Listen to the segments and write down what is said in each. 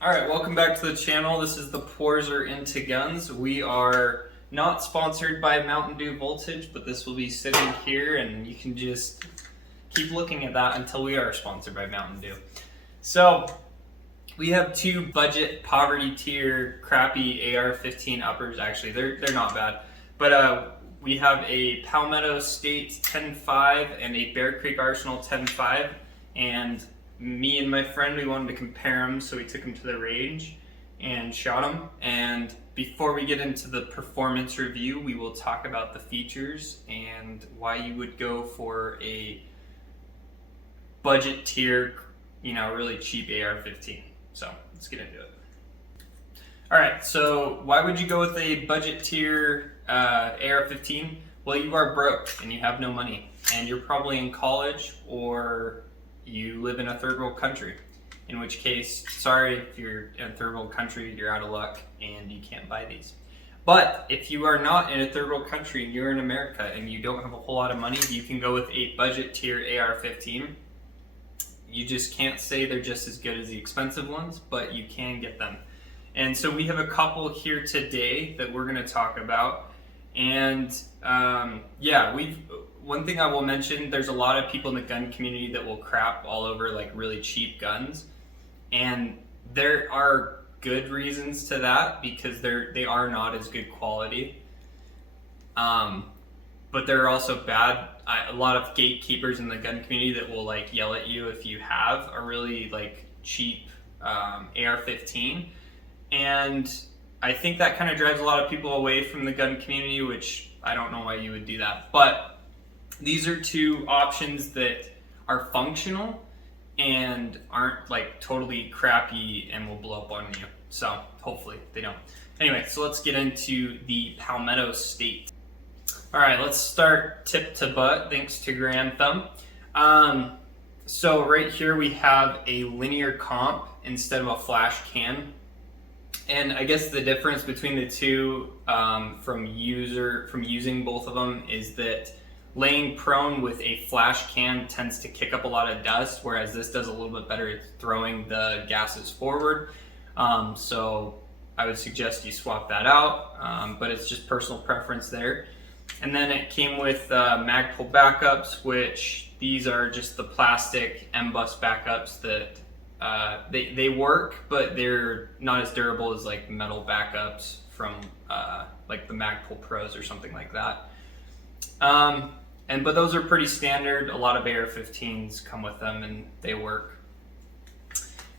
Alright, welcome back to the channel. This is the Pours Are Into Guns. We are not sponsored by Mountain Dew Voltage, but this will be sitting here and you can just keep looking at that until we are sponsored by Mountain Dew. So, we have two budget poverty tier crappy AR-15 uppers. Actually, they're not bad. But we have a Palmetto State 10.5 and a Bear Creek Arsenal 10.5, and me and my friend, we wanted to compare them, so we took them to the range and shot them. And before we get into the performance review, we will talk about the features and why you would go for a budget tier, really cheap AR-15. So let's get into it. All right, so why would you go with a budget tier AR-15? Well, you are broke and you have no money, and you're probably in college or you live in a third world country, in which case, sorry, if you're in a third world country, you're out of luck and you can't buy these. But if you are not in a third world country and you're in America and you don't have a whole lot of money, you can go with a budget tier AR-15. You just can't say they're just as good as the expensive ones, but you can get them. And so we have a couple here today that we're going to talk about. And one thing I will mention, there's a lot of people in the gun community that will crap all over like really cheap guns. And there are good reasons to that because they are not as good quality. But there are also bad, a lot of gatekeepers in the gun community that will like yell at you if you have a really like cheap AR-15. And I think that kind of drives a lot of people away from the gun community, which I don't know why you would do that. But these are two options that are functional and aren't like totally crappy and will blow up on you. So hopefully they don't. Anyway, so let's get into the Palmetto State. All right, let's start tip to butt, thanks to Grand Thumb. So right here we have a linear comp instead of a flash can. And I guess the difference between the two from using both of them is that laying prone with a flash can tends to kick up a lot of dust, whereas this does a little bit better at throwing the gases forward. So I would suggest you swap that out, but it's just personal preference there. And then it came with Magpul backups, which these are just the plastic M-bus backups that they work, but they're not as durable as like metal backups from like the Magpul Pros or something like that. But those are pretty standard. A lot of AR-15s come with them and they work.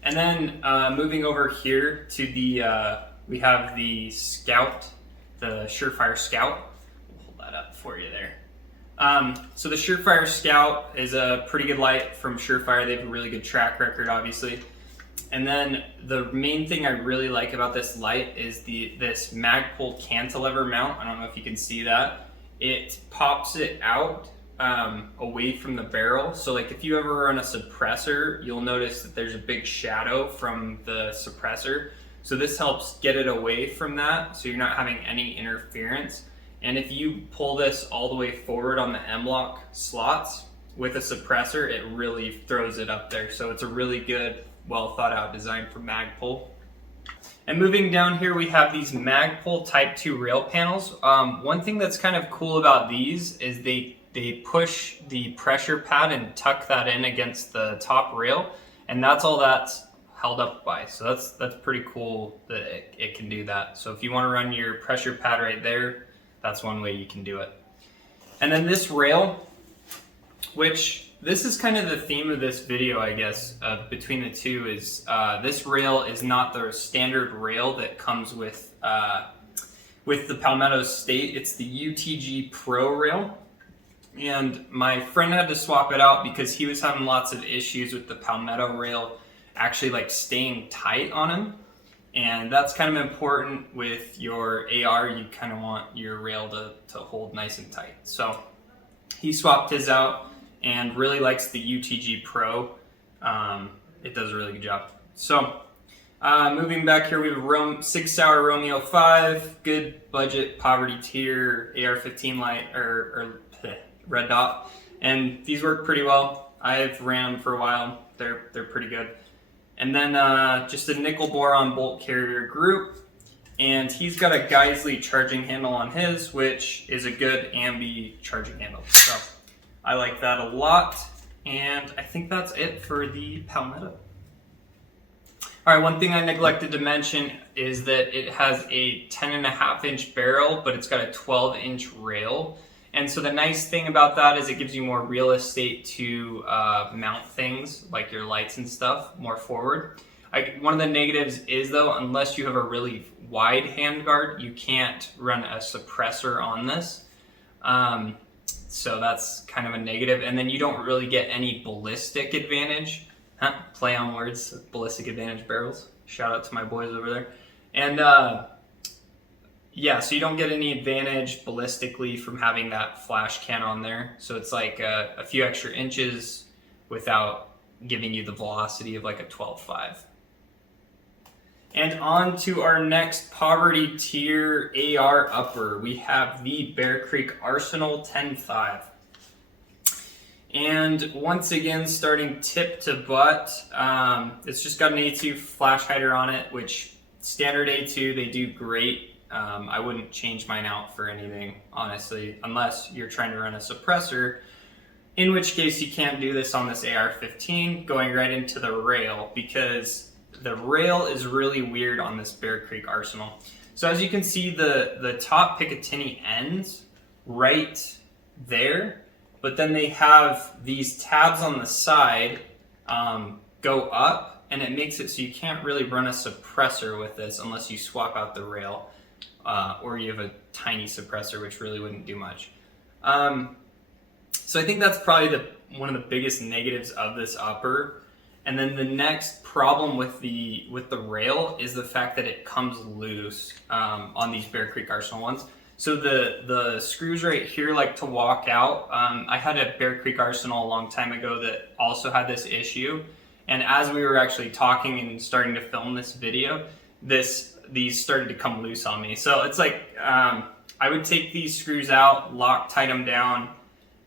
And then moving over here to the, we have the Scout, the Surefire Scout. We'll hold that up for you there. So the Surefire Scout is a pretty good light from Surefire. They have a really good track record, obviously. And then the main thing I really like about this light is this Magpul Cantilever mount. I don't know if you can see that. It pops it out away from the barrel. So like if you ever run a suppressor, you'll notice that there's a big shadow from the suppressor. So this helps get it away from that, so you're not having any interference. And if you pull this all the way forward on the M-lock slots with a suppressor, it really throws it up there. So it's a really good, well thought out design for Magpul. And moving down here, we have these Magpul Type 2 rail panels. One thing that's kind of cool about these is they push the pressure pad and tuck that in against the top rail, and that's all that's held up by. So that's pretty cool that it can do that. So if you want to run your pressure pad right there, that's one way you can do it. And then this rail, which this is kind of the theme of this video, I guess, between the two, is this rail is not the standard rail that comes with the Palmetto State. It's the UTG Pro rail. And my friend had to swap it out because he was having lots of issues with the Palmetto rail actually like staying tight on him. And that's kind of important with your AR. You kind of want your rail to hold nice and tight. So he swapped his out and really likes the UTG Pro. It does a really good job. So moving back here, we have Sig Sauer Romeo 5, good budget poverty tier AR-15 light or red dot, and these work pretty well. I've ran them for a while. They're pretty good. And then just a nickel boron bolt carrier group. And he's got a Geisley charging handle on his, which is a good ambi charging handle. So I like that a lot. And I think that's it for the Palmetto. All right, one thing I neglected to mention is that it has a 10.5-inch barrel, but it's got a 12-inch rail. And so the nice thing about that is it gives you more real estate to mount things like your lights and stuff more forward. One of the negatives is though, unless you have a really wide handguard, you can't run a suppressor on this. So that's kind of a negative. And then you don't really get any ballistic advantage. Play on words, ballistic advantage barrels. Shout out to my boys over there. And yeah, so you don't get any advantage ballistically from having that flash can on there. So it's like a few extra inches without giving you the velocity of like a 12.5. And on to our next poverty tier AR upper. We have the Bear Creek Arsenal 10.5. And once again, starting tip to butt, it's just got an A2 flash hider on it, which standard A2, they do great. I wouldn't change mine out for anything, honestly, unless you're trying to run a suppressor, in which case you can't do this on this AR-15, going right into the rail, because the rail is really weird on this Bear Creek Arsenal. So as you can see, the top Picatinny ends right there, but then they have these tabs on the side go up, and it makes it so you can't really run a suppressor with this unless you swap out the rail, or you have a tiny suppressor, which really wouldn't do much. So I think that's probably one of the biggest negatives of this upper. And then the next problem with the rail is the fact that it comes loose on these Bear Creek Arsenal ones. So the screws right here like to walk out. I had a Bear Creek Arsenal a long time ago that also had this issue. And as we were actually talking and starting to film this video, these started to come loose on me. So it's like, I would take these screws out, tighten them down,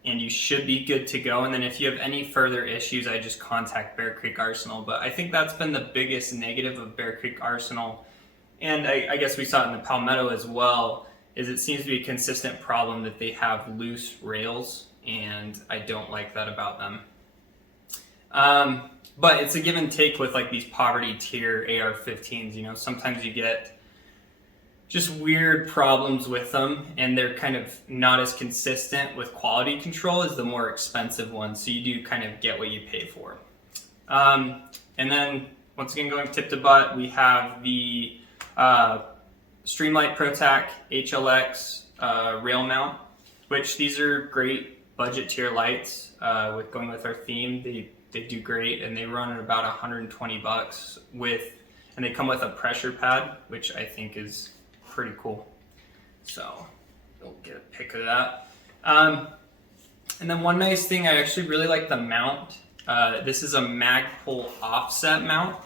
and you should be good to go. And then if you have any further issues, I just contact Bear Creek Arsenal. But I think that's been the biggest negative of Bear Creek Arsenal. And I guess we saw it in the Palmetto as well, is it seems to be a consistent problem that they have loose rails, and I don't like that about them. But it's a give and take with like these poverty tier AR-15s, you know, sometimes you get just weird problems with them, and they're kind of not as consistent with quality control as the more expensive ones, so you do kind of get what you pay for. And then, once again, going tip to butt, we have the Streamlight ProTac HLX rail mount, which these are great budget tier lights. With going with our theme, they do great, and they run at about $120 and they come with a pressure pad, which I think is pretty cool. So we'll get a pic of that. And then one nice thing, I actually really like the mount. This is a Magpul offset mount.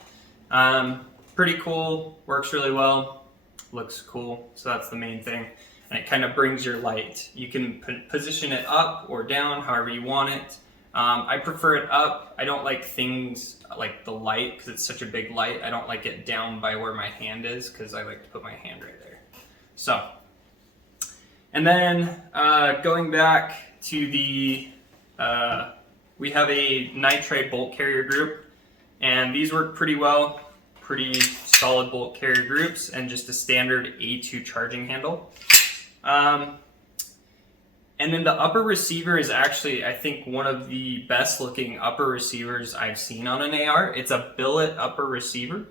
Pretty cool, works really well, looks cool. So that's the main thing. And it kind of brings your light. You can position it up or down, however you want it. I prefer it up. I don't like things like the light, because it's such a big light. I don't like it down by where my hand is, because I like to put my hand right there. So, and then going back to the, we have a nitride bolt carrier group, and these work pretty well, pretty solid bolt carrier groups, and just a standard A2 charging handle. And then the upper receiver is actually, I think, one of the best looking upper receivers I've seen on an AR. It's a billet upper receiver.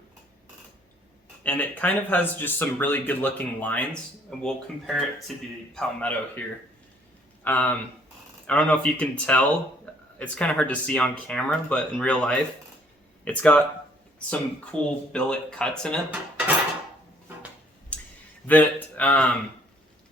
And it kind of has just some really good looking lines. And we'll compare it to the Palmetto here. I don't know if you can tell. It's kind of hard to see on camera, but in real life, it's got some cool billet cuts in it that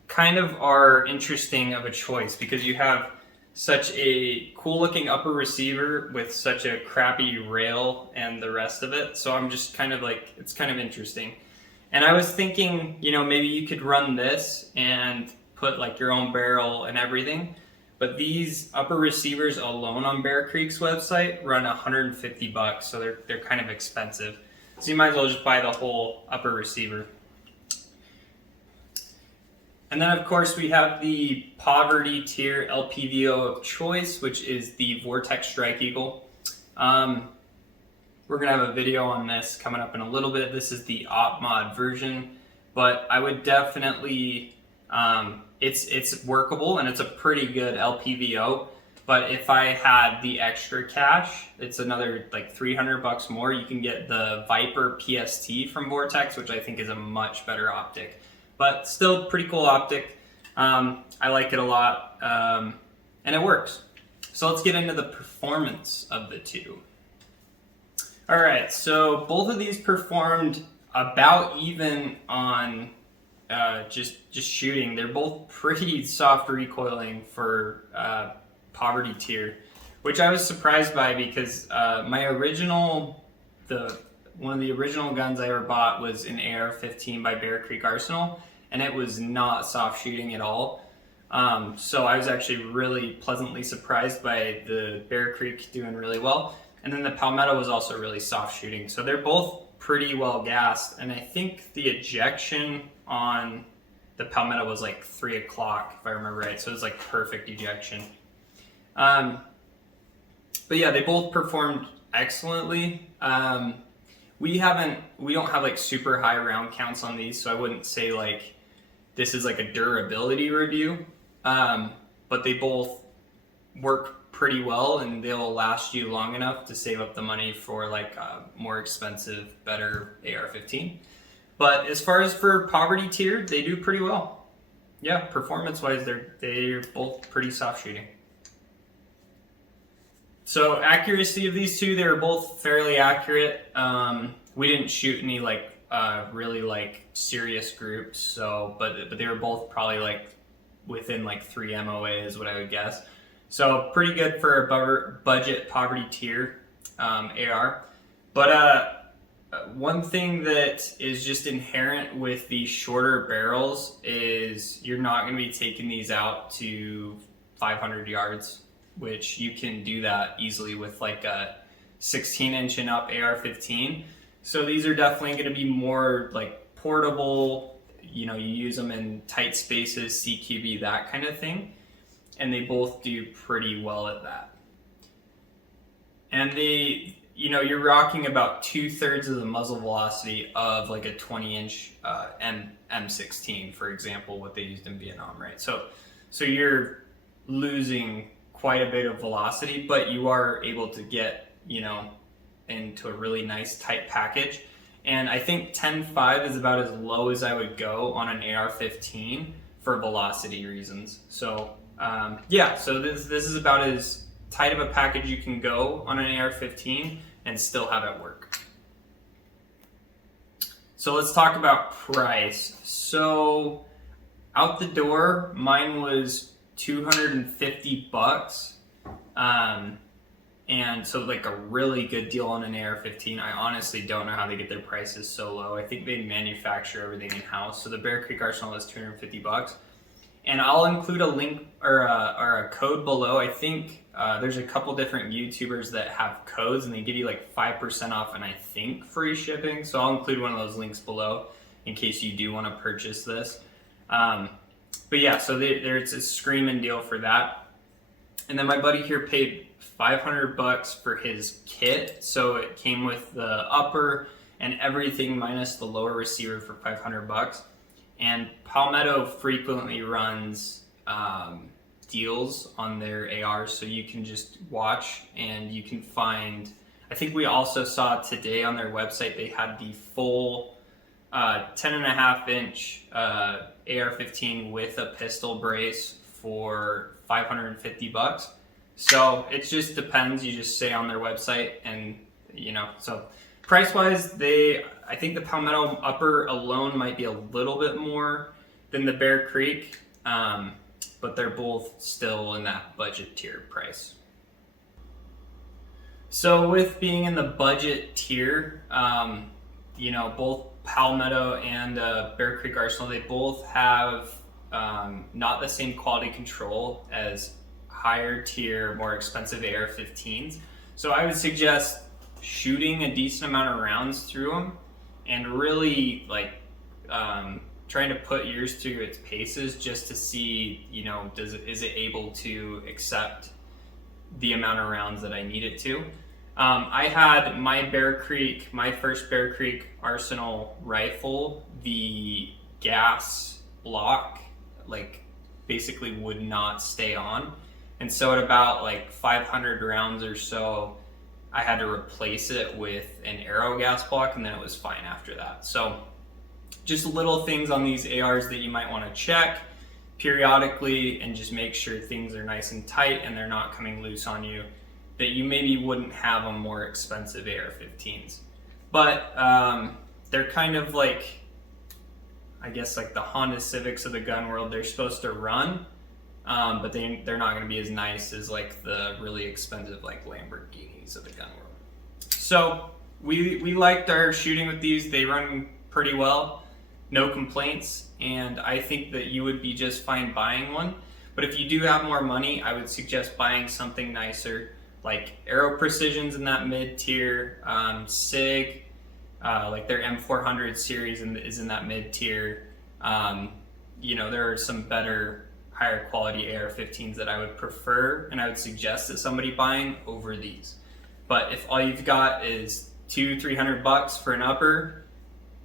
kind of are interesting of a choice, because you have such a cool looking upper receiver with such a crappy rail and the rest of it. So I'm just kind of like, it's kind of interesting. And I was thinking, you know, maybe you could run this and put like your own barrel and everything. But these upper receivers alone on Bear Creek's website run $150, so they're kind of expensive. So you might as well just buy the whole upper receiver. And then of course we have the poverty tier LPVO of choice, which is the Vortex Strike Eagle. We're gonna have a video on this coming up in a little bit. This is the op mod version, but I would definitely, it's workable and it's a pretty good LPVO. But if I had the extra cash, it's another like $300 more. You can get the Viper PST from Vortex, which I think is a much better optic, but still pretty cool optic. I like it a lot, and it works. So let's get into the performance of the two. All right, so both of these performed about even on just shooting. They're both pretty soft recoiling for poverty tier, which I was surprised by because my original, one of the original guns I ever bought was an AR-15 by Bear Creek Arsenal, and it was not soft shooting at all. So I was actually really pleasantly surprised by the Bear Creek doing really well. And then the Palmetto was also really soft shooting. So they're both pretty well gassed. And I think the ejection on the Palmetto was like 3 o'clock, if I remember right. So it was like perfect ejection. But yeah, they both performed excellently. We don't have like super high round counts on these, so I wouldn't say like this is like a durability review. But they both work pretty well and they'll last you long enough to save up the money for like a more expensive, better AR-15. But as far as for poverty tier, they do pretty well. Yeah, performance wise, they're both pretty soft shooting. So accuracy of these two, they were both fairly accurate. We didn't shoot any like really like serious groups, so but they were both probably like within like 3 MOA is what I would guess. So pretty good for a budget poverty tier AR. But one thing that is just inherent with the shorter barrels is you're not going to be taking these out to 500 yards, which you can do that easily with like a 16-inch and up AR-15. So these are definitely going to be more like portable. You know, you use them in tight spaces, CQB, that kind of thing. And they both do pretty well at that. And you're rocking about 2/3 of the muzzle velocity of like a 20-inch M16, for example, what they used in Vietnam, right? So you're losing quite a bit of velocity, but you are able to get, into a really nice tight package. And I think 10.5 is about as low as I would go on an AR-15 for velocity reasons. So so this is about as tight of a package you can go on an AR-15 and still have it work. So let's talk about price. So out the door, mine was $250. And so like a really good deal on an AR-15. I honestly don't know how they get their prices so low. I think they manufacture everything in-house. So the Bear Creek Arsenal is $250. And I'll include a link or a code below. I think there's a couple different YouTubers that have codes and they give you like 5% off and I think free shipping. So I'll include one of those links below in case you do want to purchase this. But yeah, so there's a screaming deal for that. And then my buddy here paid $500 for his kit. So it came with the upper and everything minus the lower receiver for $500. And Palmetto frequently runs deals on their ARs, so you can just watch and you can find, I think we also saw today on their website, they had the full 10.5-inch AR-15 with a pistol brace for $550. So it just depends. You just say on their website, and so price wise, I think the Palmetto upper alone might be a little bit more than the Bear Creek, but they're both still in that budget tier price. So with being in the budget tier, both Palmetto and Bear Creek Arsenal, they both have not the same quality control as higher tier, more expensive AR-15s. So I would suggest shooting a decent amount of rounds through them and really like trying to put yours through its paces just to see, you know, is it able to accept the amount of rounds that I need it to. I had my first Bear Creek Arsenal rifle, the gas block like basically would not stay on, and so at about like 500 rounds or so I had to replace it with an Aero gas block, and then it was fine after that. So just little things on these ARs that you might want to check periodically and just make sure things are nice and tight and they're not coming loose on you, that you maybe wouldn't have on more expensive AR-15s. But they're kind of like, I guess like the Honda Civics of the gun world. They're supposed to run, but they're not going to be as nice as like the really expensive like Lamborghinis of the gun world. So we liked our shooting with these. They run pretty well, no complaints, and I think that you would be just fine buying one. But if you do have more money, I would suggest buying something nicer, like Aero Precision's in that mid-tier, SIG, like their M400 series is in that mid-tier. You know, there are some better, higher quality AR-15s that I would prefer, and I would suggest that somebody buying over these. But if all you've got is $200-300 for an upper,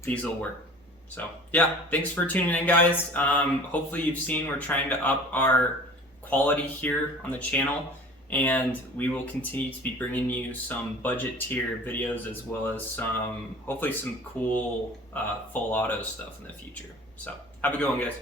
these will work. So yeah, thanks for tuning in, guys. Hopefully you've seen we're trying to up our quality here on the channel, and we will continue to be bringing you some budget tier videos as well as hopefully some cool full auto stuff in the future. So have a good one, guys.